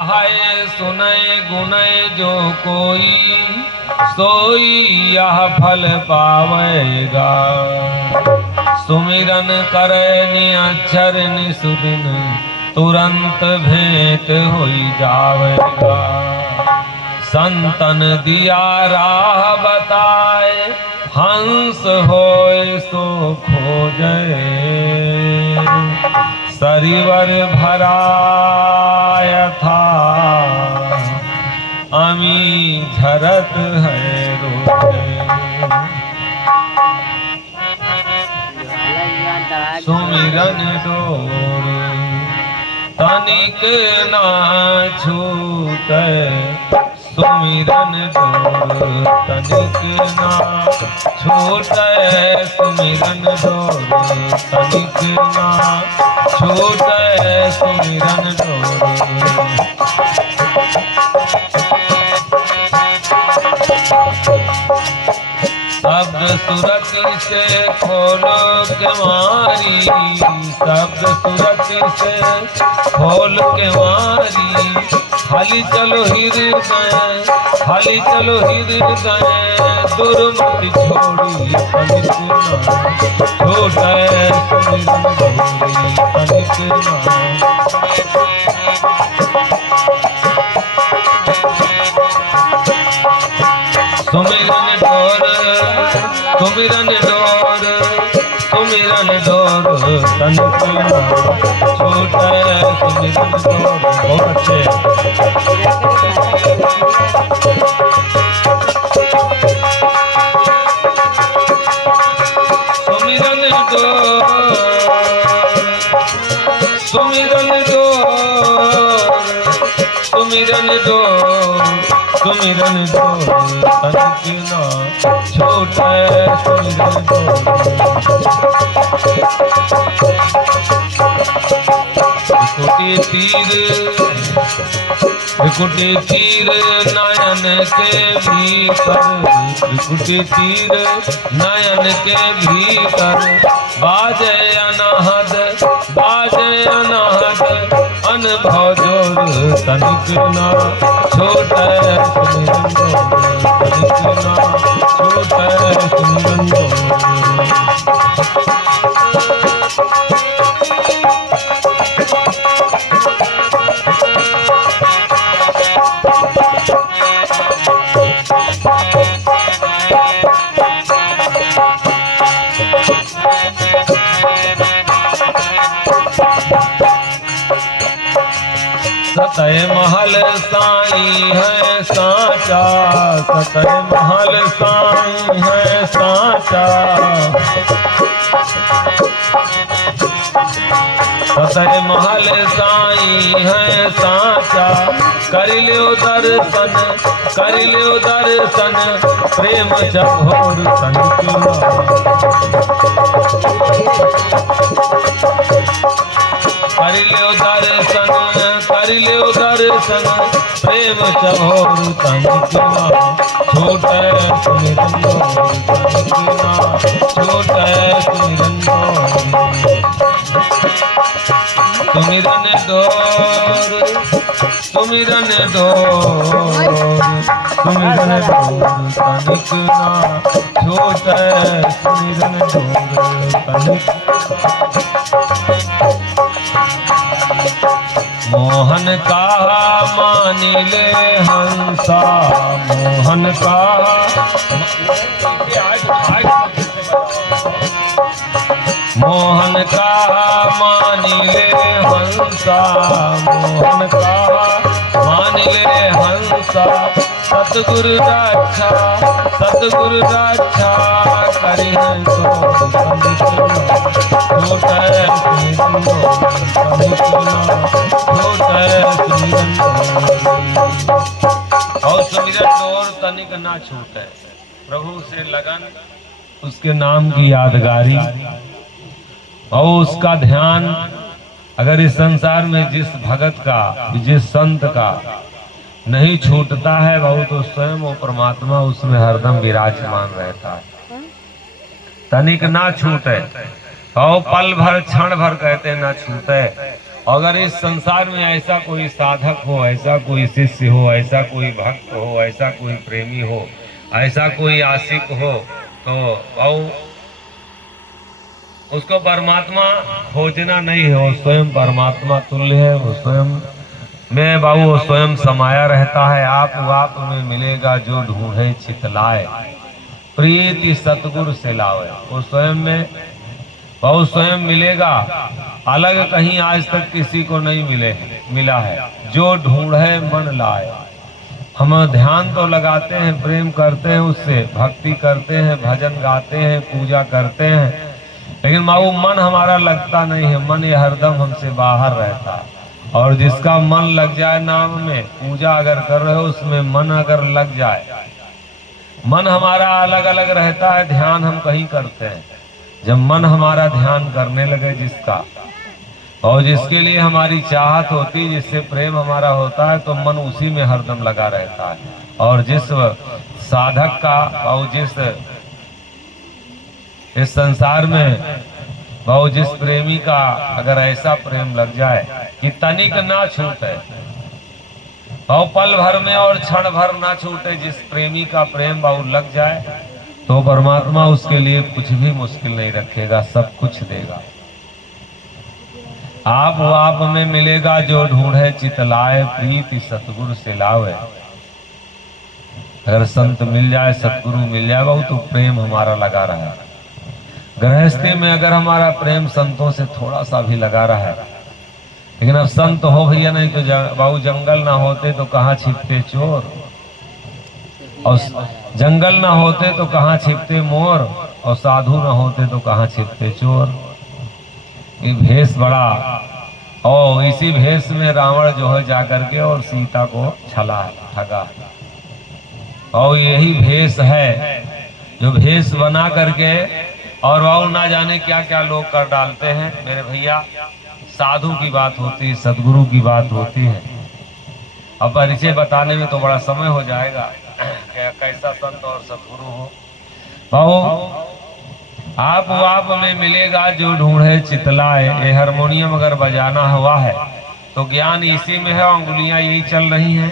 हाय सुनय गुनय जो कोई सोई यह फल पावेगा। सुमिरन करे निअक्षर निसुदिन तुरंत भेंट होई जावेगा। संतन दिया राह बताए हंस होए सो खोजे। सरिवर भराय था अमी झरत है रोजे। सुमिरन डोर तनिक ना छूटे। सुमिरन डोर तनिक ना छूटे। सुमिरन डोर तनिक ना छूटे। सुमिरन डोर शब्द सुरत से खोलो के मारी। शब्द सुरत से खोल के मारी। हाली चलो हृदय हाली चलो हृदय दुर्मति छोड़ी तनिक ना छूटे। सुमिरन डोरी तनिक ना सुमिरन डोर सुमिरन डोर सुमिरन डोर तनिक ना छूटे। सुमिरन डोर बहुत अच्छे। सुमिरन डोर सुमिरन डोर सुमिरन डोर सुमिरन डोर तनिक ना छूटे। सुमिरन डोर त्रिकुटी तीर नयन के भीतर। त्रिकुटी तीर नयन के भीतर बाजे अनाहद अनुभव जोर तनिक ना छूटे। सुमिरन डोर तनिक ना छूटे। सुमिरन डोर सतय महल साईं है साचा। सतय महल साईं है साचा। सतय महल साईं है साचा। कर लो दर्शन प्रेम चकोर तनिक ना कर लो दर्शन प्रेम चकोर तनिक ना छूटे। सुमिरन डोर तनिक ना छूटे। सुमिरन डोर सुमिरन डोर सुमिरन डोर तनिक ना छूटे। सुमिरन डोर तनिक मोहन का मानिले हंसा। मोहन का मोहन का मानिले हंसा। मोहन का मानिले हंसा। सतगुरु रक्षा करी है तो तनिक ना छूटे। सुमिरन डोर तनिक ना छूटे। सुमिरन और सुमिरन डोर तनिक ना छूटे। प्रभु से लगन, उसके नाम की यादगारी और उसका ध्यान। अगर इस संसार में जिस भगत का जिस संत का नहीं छूटता है वह तो स्वयं वो परमात्मा उसमें हरदम विराजमान रहता है। तनिक ना छूटे और पल भर क्षण भर कहते ना छूटे। अगर इस संसार में ऐसा कोई साधक हो, ऐसा कोई शिष्य हो, ऐसा कोई भक्त हो, ऐसा कोई प्रेमी हो, ऐसा कोई आशिक हो, तो वो उसको परमात्मा खोजना नहीं है, वो स्वयं परमात्मा तुल्य है। वो स्वयं में बाबू वो स्वयं समाया रहता है। आप में मिलेगा जो ढूंढे चितलाए, प्रीति सतगुरु से लावे। वो स्वयं में बहु स्वयं मिलेगा, अलग कहीं आज तक किसी को नहीं मिला है। जो ढूंढे मन लाए। हम ध्यान तो लगाते हैं, प्रेम करते हैं, उससे भक्ति करते हैं, भजन गाते हैं, पूजा करते हैं, लेकिन माऊ मन हमारा लगता नहीं है। मन ये हरदम हमसे बाहर रहता है। और जिसका मन लग जाए नाम में, पूजा अगर कर रहे हो उसमें मन अगर लग जाए, मन हमारा अलग अलग रहता है, ध्यान हम कहीं करते हैं। जब मन हमारा ध्यान करने लगे जिसका, और जिसके लिए हमारी चाहत होती है, जिससे प्रेम हमारा होता है, तो मन उसी में हरदम लगा रहता है। और जिस साधक का और जिस इस संसार में बहु जिस प्रेमी का अगर ऐसा प्रेम लग जाए कि तनिक ना छूटे, बहु पल भर में और क्षण भर ना छूटे, जिस प्रेमी का प्रेम बहु लग जाए, तो परमात्मा उसके लिए कुछ भी मुश्किल नहीं रखेगा, सब कुछ देगा। आप में मिलेगा जो ढूंढे चितलाए, प्रीति सतगुरु से लावे। अगर संत मिल जाए, सतगुरु मिल जाए बहु, तो प्रेम हमारा लगा रहा है। गृहस्थी में अगर हमारा प्रेम संतों से थोड़ा सा भी लगा रहा है, लेकिन अब संत हो भैया नहीं तो बाबू जंगल ना होते तो कहाँ छिपते चोर, और जंगल ना होते तो कहाँ छिपते मोर, और साधु ना होते तो कहाँ छिपते चोर। ये भेष बड़ा, और इसी भेष में रावण जो है जाकर के और सीता को छला ठगा, और यही भेष है जो भेष बना करके और वो ना जाने क्या क्या लोग कर डालते हैं। मेरे भैया साधु की बात होती है, सदगुरु की बात होती है। अब परिचय बताने में तो बड़ा समय हो जाएगा, कैसा संत और सदगुरु हो। बहु आप में मिलेगा जो ढूंढे चितलाए। ये हारमोनियम अगर बजाना हुआ है तो ज्ञान इसी में है, उंगलियां यही चल रही हैं,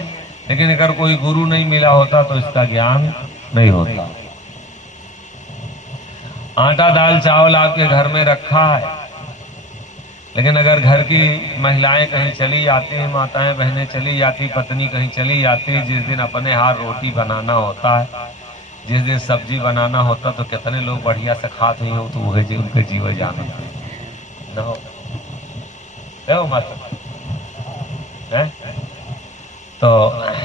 लेकिन अगर कोई गुरु नहीं मिला होता तो इसका ज्ञान नहीं होता। आटा दाल चावल आपके घर में रखा है, लेकिन अगर घर की महिलाएं कहीं चली जाती हैं, माताएं बहनें चली जाती, पत्नी कहीं चली जाती, जिस दिन अपने हाथ रोटी बनाना होता है, जिस दिन सब्जी बनाना होता, तो कितने लोग बढ़िया से खाते हुए हो, तो वह जी उनके जीवन जाना न हो मत है। तो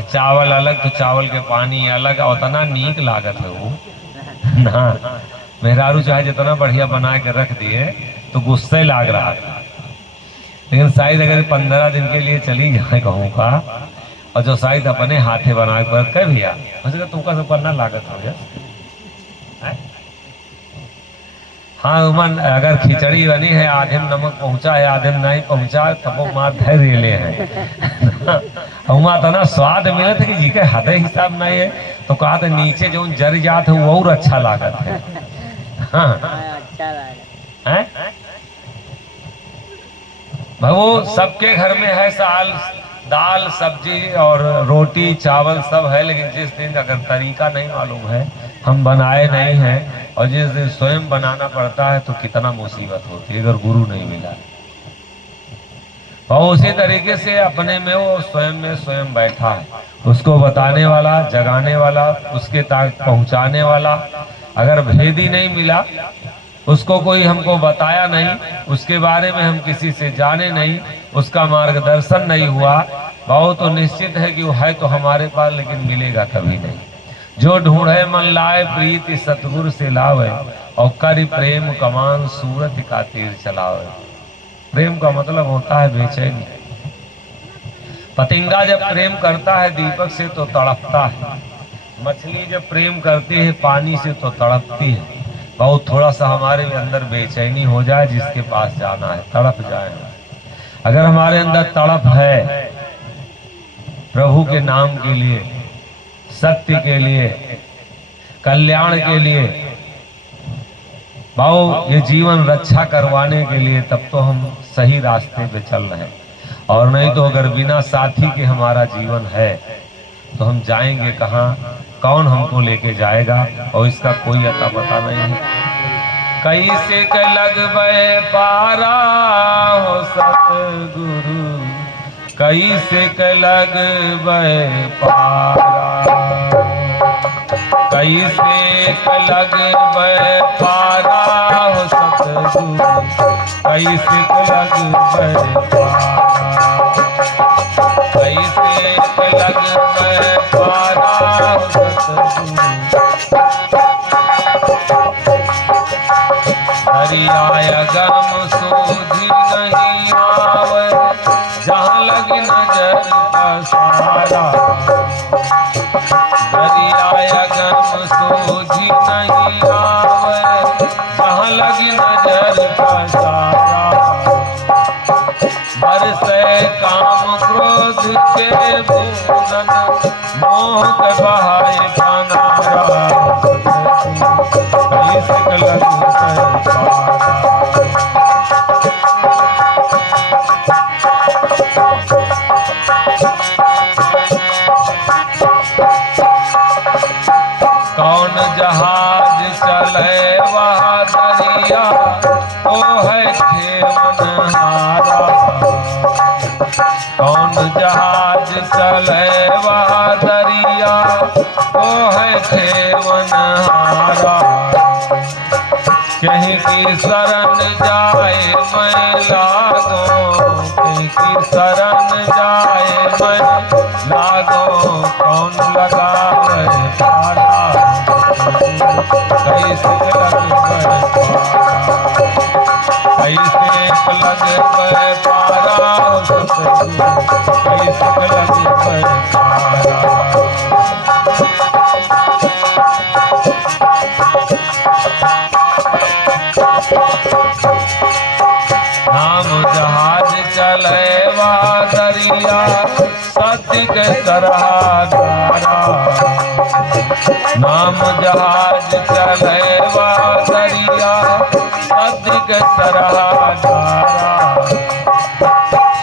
चावल अलग, तो चावल के पानी अलग, उतना नीक लागत है वो ना। मेहरारू चाहे जितना बढ़िया बना के रख दिए तो गुस्से लाग रहा था, लेकिन शायद अगर 15 दिन के लिए चली जाए कहूँ का, और जो शायद अपने हाथे बना के रख भैया तुमका सब करना लागत हो जाए। हाँ उमन अगर खिचड़ी बनी है, आधे में नमक पहुंचा है, आधे में नहीं पहुंचा, तब वो माँ धैर्य ले हैं। उमा तना स्वाद मिले थे कि जी के हदे हिसाब नहीं है, तो कहा था नीचे जो जर जात है वो और अच्छा लागत है। हाँ अच्छा है भाई, सबके घर में है साल दाल सब्जी और रोटी चावल सब है, लेकिन जिस दिन अगर तरीका नहीं मालूम है, हम बनाए नहीं हैं, और जिस दिन स्वयं बनाना पड़ता है तो कितना मुसीबत होती है अगर गुरु नहीं मिला। और उसी तरीके से अपने में वो स्वयं में स्वयं बैठा है, उसको बताने वाला, जगाने वाला, उसके तक पहुंचाने वाला। अगर भेदी नहीं मिला, उसको कोई हमको बताया नहीं, उसके बारे में हम किसी से जाने नहीं, उसका मार्गदर्शन नहीं हुआ, बहुत तो निश्चित है कि वो है तो हमारे पास, लेकिन मिलेगा कभी नहीं। जो ढूंढे मन लाए, प्रीति सतगुरु से लावे, और करि प्रेम कमान सूरत का तीर चलावे। प्रेम का मतलब होता है बेचैनी। पतंगा जब प्रेम करता है दीपक से तो तड़पता है, मछली जब प्रेम करती है पानी से तो तड़पती है। बहुत थोड़ा सा हमारे अंदर बेचैनी हो जाए, जिसके पास जाना है तड़प जाए। अगर हमारे अंदर तड़प है प्रभु के नाम के लिए, सत्य के लिए, कल्याण के लिए, भाव ये जीवन रक्षा करवाने के लिए, तब तो हम सही रास्ते पे चल रहे हैं। और नहीं तो अगर बिना साथी के हमारा जीवन है तो हम जाएंगे कहाँ, कौन हमको लेके जाएगा, और इसका कोई अता पता नहीं है। कैसे के लगबे पारा हो सतगुरु, कैसे के लगबे पारा, कैसे के लगबे पारा हो सतगुरु, कैसे के लगबे पारा, कैसे के लगबे पारा हो सतगुरु। हरिया गम सूझी नहीं आवे, जहाँ लगी नजर पसारा, हरिया गम सूझी नहीं आवे, जहाँ लगी नजर पसारा। बरसे काम क्रोध के बूंदन, मोह के बहाए बनारा, कैसे के लगबे कौन जहाज चले वहाँ दरिया, ओ है खेवनहारा, कौन जहाज चले वहाँ दरिया, ओ है खेवनहारा। कहीं की शरण जाए मैं लागो, कहीं की शरण जाए मैं लागो, कौन लगावे पारा, कैसे लगबे पारा, कैसे लगबे पारा हो सतगुरु, कैसे लगबे पारा। नाम जहाज चले वा दरिया, सत्य के सराधारा, नाम जहाज चले वा दरिया, सत्य के सराधारा।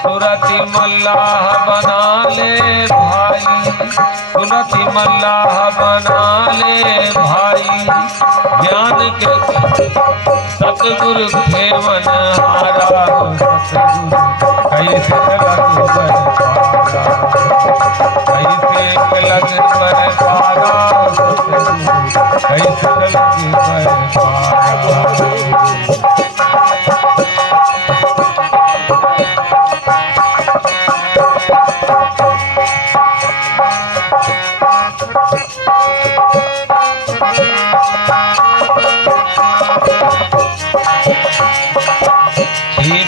सुरति मल्लाह बना ले भाई, सुरति मल्लाह बना ले भाई, ज्ञान के सतगुरु खेवनहारा हो सतगुरु, कैसे लगबे पारा, कैसे लगबे पारा हो सतगुरु, कैसे लगबे पारा।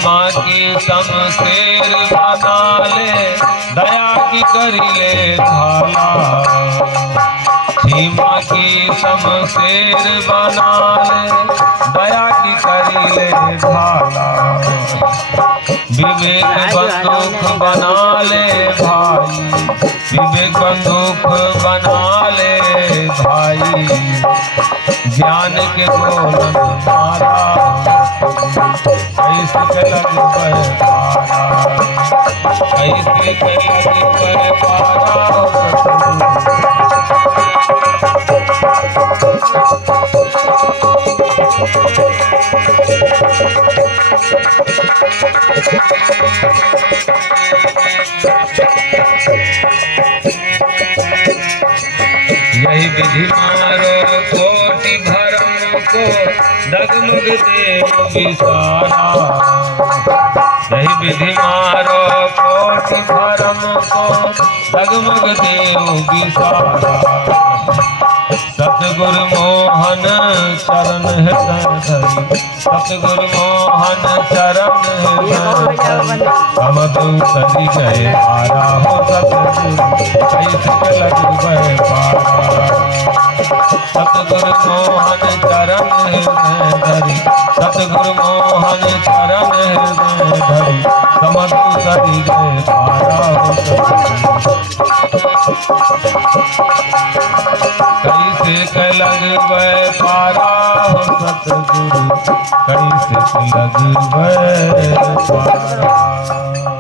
माँ की शमशेर बना ले, दया की करी ले भाला, सीमा की शमशेर बना ले, दया की करी ले भाला। विवेक बंदूक बना ले भाई, विवेक बंदूक बना ले भाई, ज्ञान के गोलन मारा, कैसे के लगबे पारा, कैसे के लगबे पारा हो सतगुरु। यही विधि मारो कोटि भरम को, डगमग देव विसारा, यही विधि मारो कोटि भरम को, डगमग देव विसारा। सतगुरु मोहन चरण हृदय धरि, सतगुरु मोहन चरण हृदय धरि, हम दूसरी गए पारा हो सतगुरु, कैसे लगबे पारा। सतगुरु मोहन चरण हृदय धरि, सतगुरु मोहन चरण हृदय धरि, हम दूसरी गए पारा हो सतगुरु। कैसे के लगबे पारा हो सतगुरु, कैसे के लगबे पारा।